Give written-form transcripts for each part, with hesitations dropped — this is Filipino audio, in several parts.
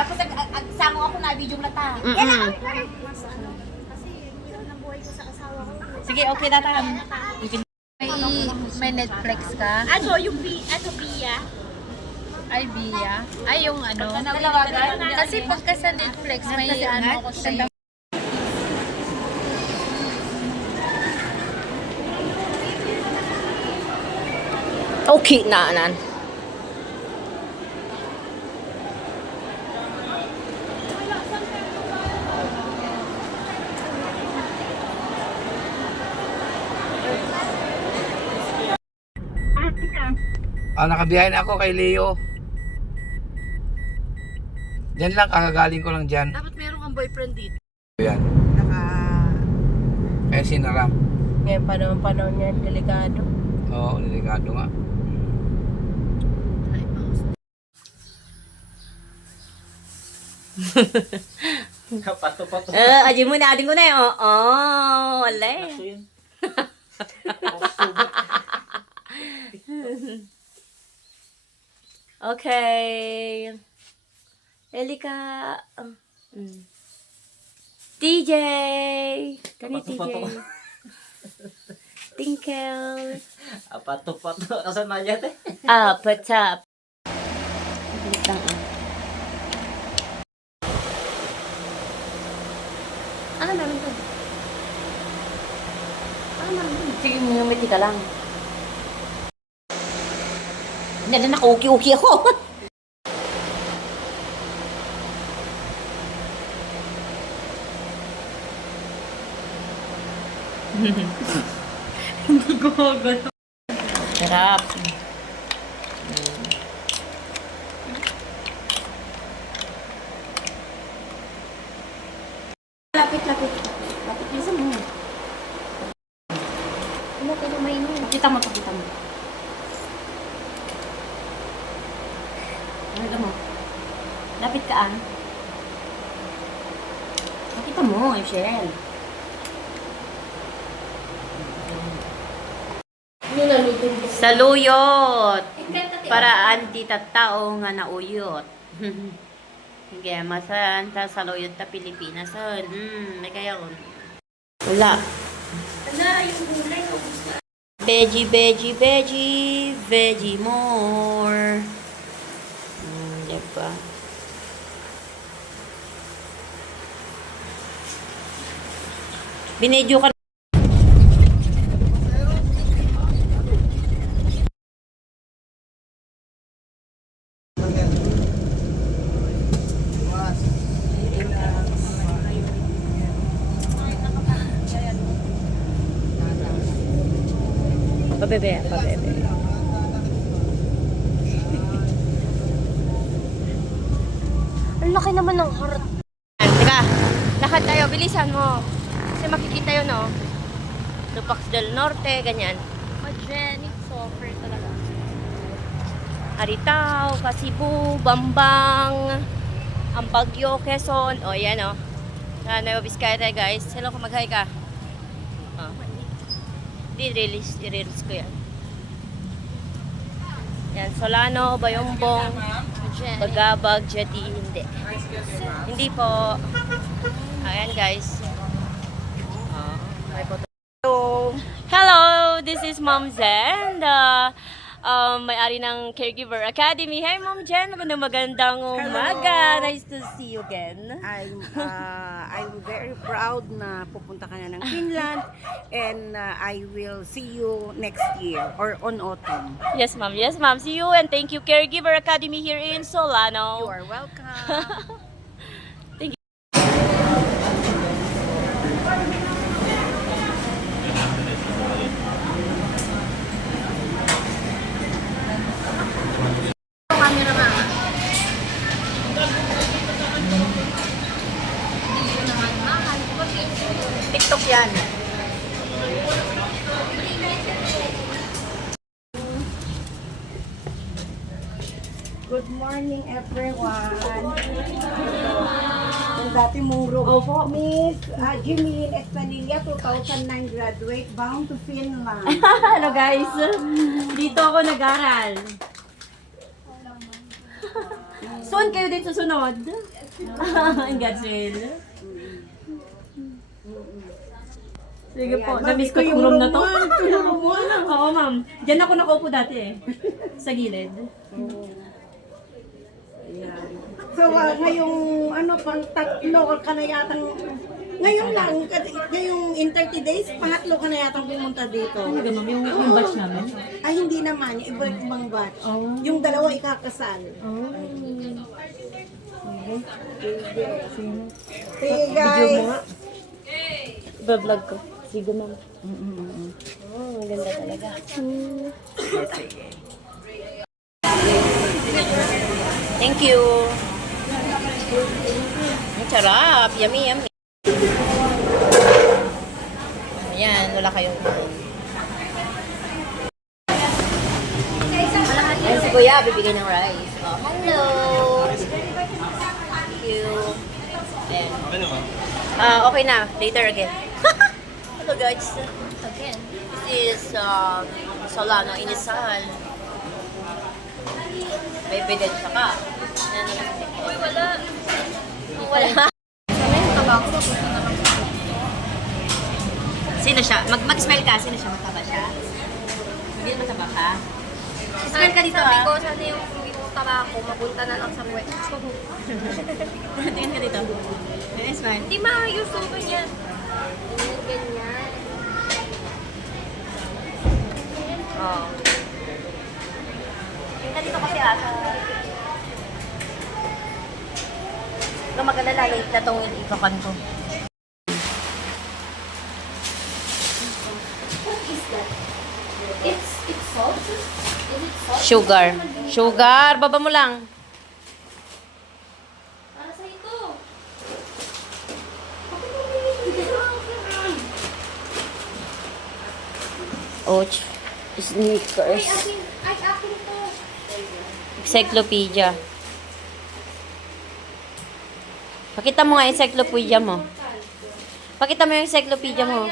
Tapos agsamo ako na video na ta. Sige, okay na ta. May Netflix ka? Ano, yung Bia? Ay, Bia. Ay, yung ano. Kasi pagka sa Netflix, may ano ko sa'yo. Okay na, anan. Nakabiyahin ako kay Leo. Diyan lang, kakagaling ko lang dyan. Dapat meron kang boyfriend dito. Yan. Kaya sinaram. Ngayon pa naman panahon niyan, delikado. Oo, delikado nga. Pato-pato. Adin mo na eh. Wala eh. Okay. Elika. DJ. Kani TJ. Tinkle. Pato-pato. Kasan na dyan eh? Patap. Bilis lang meron to? Meron to? Sige, ngumiti ka lang. Hindi na naka-uki-uki ako. Hindi ko gano'n. Sarap. Lapit. Lapit niya sa mo. Ano ka na mainom? Pakita mo. Ano mo? Lapit ka Pakita mo, Michelle. Saluyot. Para anti tattao nga nauyot. Sige, masan ta saluyot ta Pilipinas. May kaya ko. Wala. Ano, yung gulay ko. Veggie more. Diba? Binedyo ka. Pabebe. Ang laki naman ng heart. Teka, lakad tayo, bilisan mo. Kasi makikita yun, no? Lupax del Norte, ganyan. Magenic software talaga. Aritaw, Kasibu, Bambang, Ambagyo, Quezon. O, yan, o. Nueva Vizcaya tayo, guys. Hello, kung mag-hi ka. I-release ko yan. Yan, Solano, Bayombong, Bagabag, Jeti, hindi. Hindi po. Ayan, guys. Hello, this is Mom Zen, may-ari ng Caregiver Academy. Hi, Mom Jen. Magandang umaga. Nice to see you again. I'm very proud na pupunta ka na ng Finland and I will see you next year or on autumn. Yes, Mom. Yes, Mom. See you and thank you, Caregiver Academy here in Solano. You are welcome. Thank you. TikTok yan. Good morning everyone. Yung dati mong group po, Miss Jimin Estalilla, 2009 graduate, bound to Finland. Hello guys. Dito ako nag-aral. Soon kayo din susunod. Ang God's will. Sige po, na-miss ko yung room na to. Oo, ma'am. Diyan ako nakaupo dati eh. Sa gilid. So, ngayong ano, pang tatlo ka na yatang, ngayon lang, ngayong in 30 days, pangatlo ka na yatang pumunta dito. Talaga, ma'am, yung batch namin. Ay, hindi naman, yung ibang batch. Oh. Yung dalawa ikakasal. Oh. Sige guys. Ba-vlog ko. Sige, ma'am. Oh, maganda talaga. Thank you. Ang sarap. Yummy, yummy. Ayan, wala kayong kumain. Ayan si Kuya, bibigay ng rice. Oh, hello. Thank you. Ayan. Okay na. Later again. Hello guys. Again. This is Solano Inisal. May ebidensya ka. Uy, wala. Wala. Sino siya? Mag-smell ka. Sino siya? Mataba siya? Hindi mataba ka? Smell ka dito Sabi ko, ah. sana yung taba ko, mapunta na lang sa puwet. Tingnan ka dito. Smile. Hindi maayos yung ganyan. Ganyan. Oh. Tingnan ka dito kasi ah. Ito maganda late na itong ikakan ko. It's salt? Is it salt? Sugar. Sugar. Baba mo lang. Para sa ito. Och. Sneakers. Ay, akin to. Encyclopedia. Pakita mo nga yung encyclopedia mo. Pakita mo yung encyclopedia mo.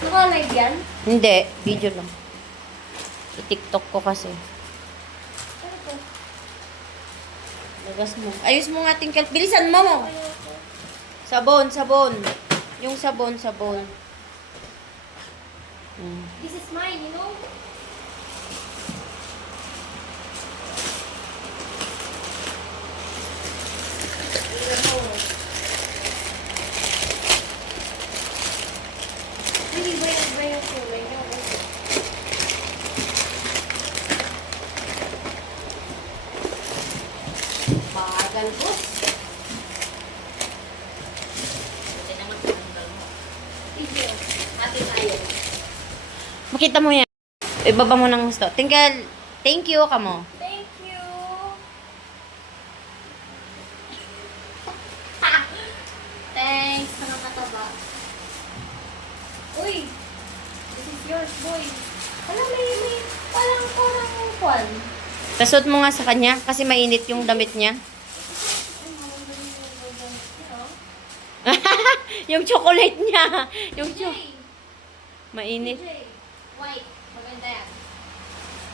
Naka-live yan? Hindi. Video lang. I-tiktok ko kasi. Lagas mo. Ayos mo nga tingkal. Bilisan mo! Sabon, sabon. Yung sabon, sabon. This is mine, you know? Hindi ba yung kulay niya? Bagal ko. Makita mo yan. Ibaba mo ng gusto. Tingkal. Thank you ka mo. Thank you! Thanks, mga kataba. Uy! This is yours, boy. Alam, may parang kwan. Tasot mo nga sa kanya kasi mainit yung damit niya. Yung chocolate niya. Yung mainit. DJ, white. Maganda yan.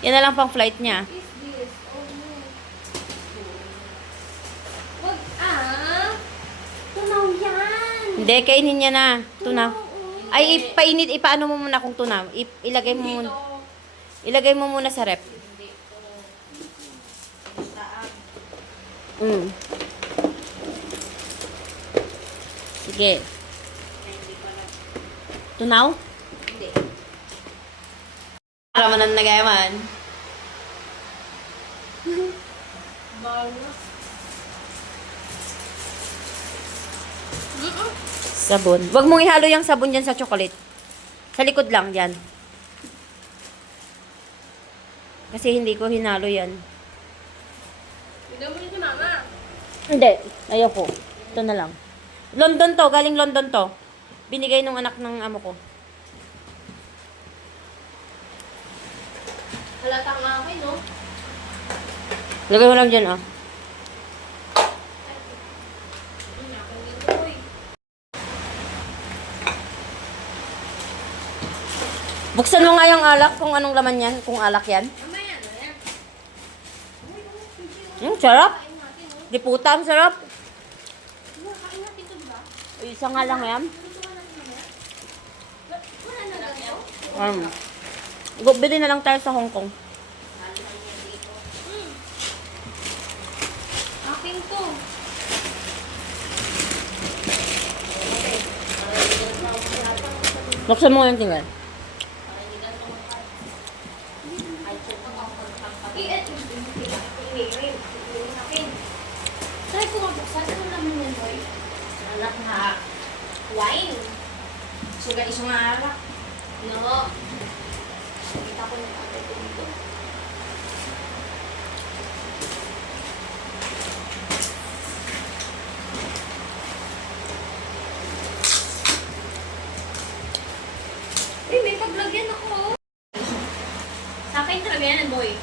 Yan na lang pang flight niya. Is this? Oh no. Wag, tunaw yan. Hindi, kainin niya na. Tunaw. Ay, ipainit, ipaano mo muna kung tunaw. Ilagay mo muna. Ilagay mo muna sa rep. Sige. Tunaw? Hindi. Para mo nang nagayaman. Sabon. Huwag mong ihalo yung sabon dyan sa chocolate. Sa likod lang, yan. Kasi hindi ko hinalo yan. Hindi mo yun si mama. Hindi. Ayoko. Ito na lang. London to. Galing London to. Binigay nung anak ng amo ko. Halatang akin, no? Lagay mo lang dyan, oh. Buksan mo nga yung alak kung anong laman yan. Kung alak yan. Mamaya na yan. Sarap. Di puta, ang sarap. Isa nga lang yan. Bili na lang tayo sa Hong Kong. Akin to. Buksan mo yung tingnan. Try ko mabuksan. Ano naman yan, boy? Alak na. Wine. Suga iso nga alak. No. Kita ko ng ate ko dito. Uy, may paglagyan ako. Sa akin talaga yan, boy.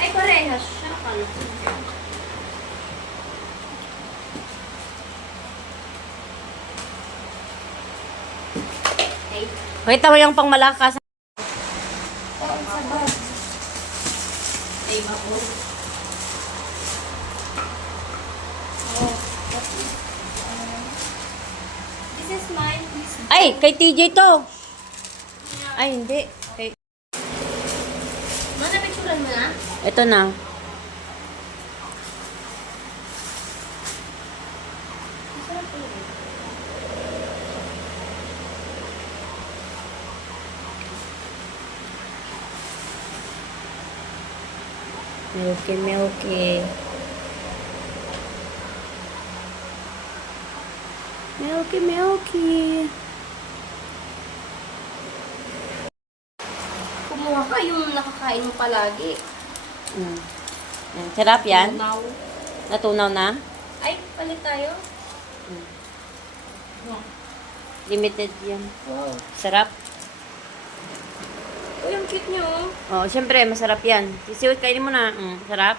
Ay, parehas siya. Akala ko. Pakita mo yung pang malakas. Ay, mako. This is mine. Ay, kay TJ to. Ay, hindi. Kay... Mana, picturean mo na? Ito na. Milky, milky. Milky, milky. Kumuha ka yung nakakain mo palagi. Mm. Yan, sarap yan. Now. Natunaw na. Ay, palit tayo. Limited yan. Wow. Sarap. Uy, ang cute niyo. Oh, syempre, masarap yan. Sisiwit, kainin mo na. Sarap.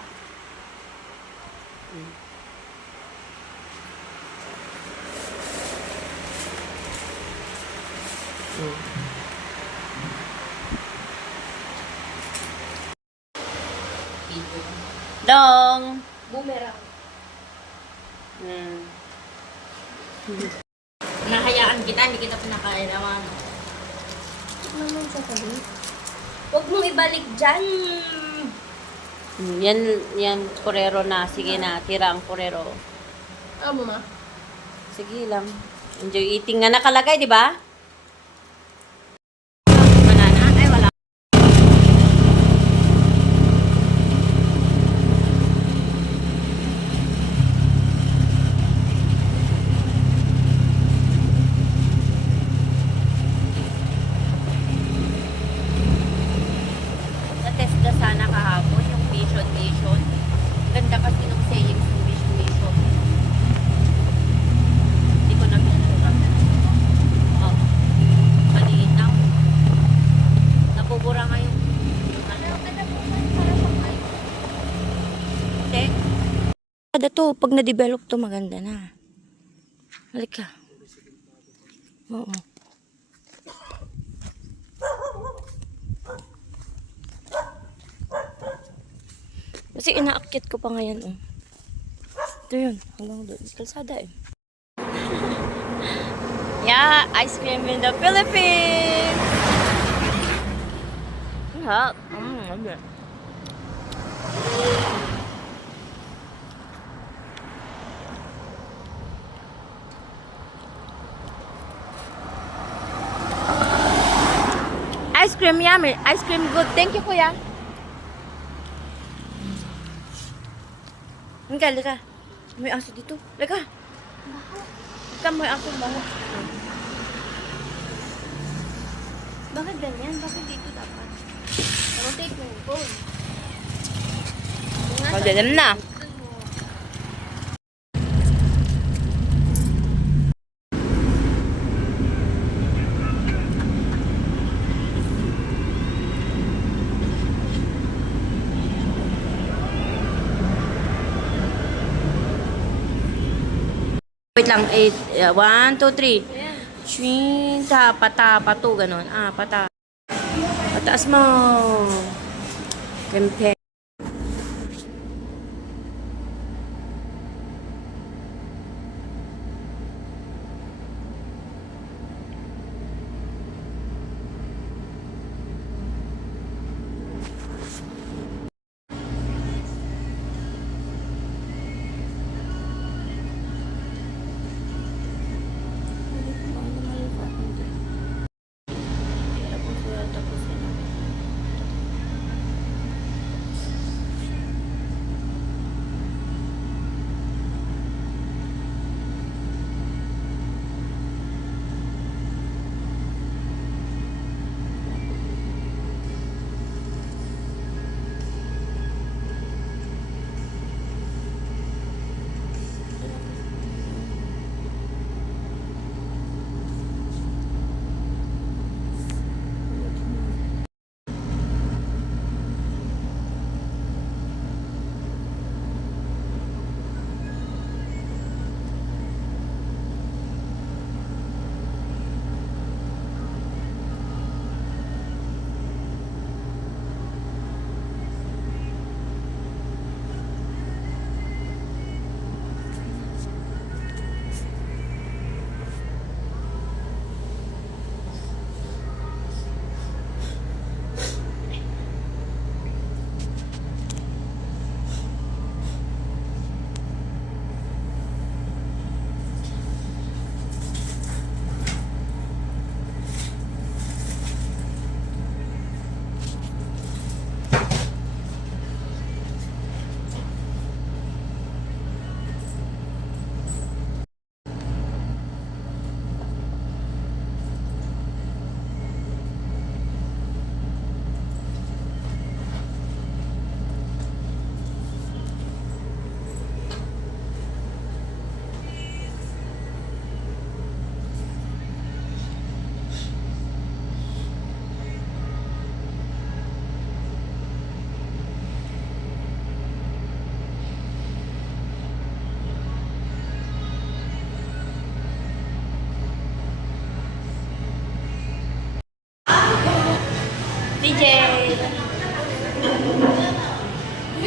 Dong! Boomerang. Nahayaan kita, hindi kita pinakairawan. Naman sa tabi. Huwag mong ibalik dyan. Yan, porero na. Sige na, tira ang porero. Ano ma? Sige lang. Enjoy eating nga nakalagay, di ba? Banana? Ay, wala. Na-test na sana kahapon yung mission. Ganda kasi nung sayings ng mission. Hindi ko na pinura. Oh. Malinaw. Nabubura nga yung Tek. Kada to, pag na-develop to, maganda na. Halika. Oo. Kasi inaakyat ko pa ngayon, oh. Ito yun, hanggang doon. Kalsada, eh. Yeah, ice cream in the Philippines! Ang hap. Okay. Ice cream yummy. Ice cream good. Thank you, kuya. Halika, halika. May aso dito. Halika. Halika, may aso bango. Bakit ganyan? Bakit dito dapat? Rotate mo yung phone. Magdalam na. Wait lang, 8, 1, 2, 3. Swing, pata, pato, ganon. Pata. Pataas mo. Kempe.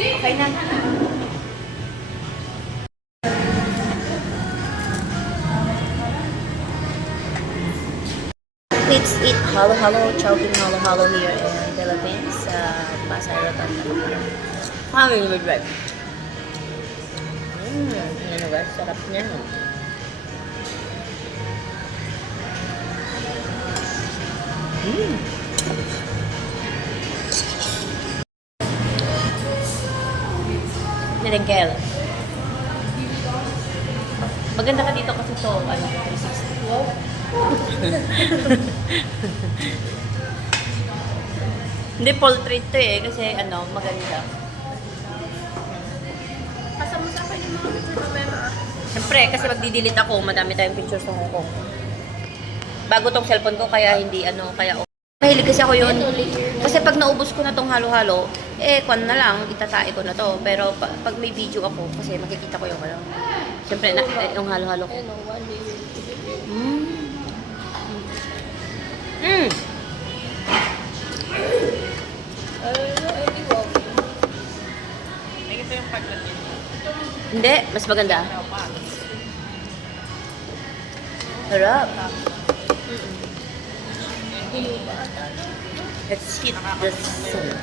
Okay na. Let's eat halo-halo, chowking halo-halo here in Philippines sa Pasay Rotonda. Family with bread. Ano ba? Sarap niya. Nilengkel. Maganda ka dito kasi to, ano, 360. Wow. Hindi poultry to eh, kasi ano, maganda. Kasama sa akin yung mga picture camera. Siyempre, kasi magdidelete ako, madami tayong pictures sa Hong Kong. Bago tong cellphone ko, kaya hindi ano, kaya mahilig kasi ako yun. Kasi pag naubos ko na tong halo-halo, kwan na lang, itatae ko na to. Pero pag may video ako, kasi makikita ko yung ano. Siyempre, yung halo-halo ko. Hindi, mas maganda. Harap. Let's hit the sun.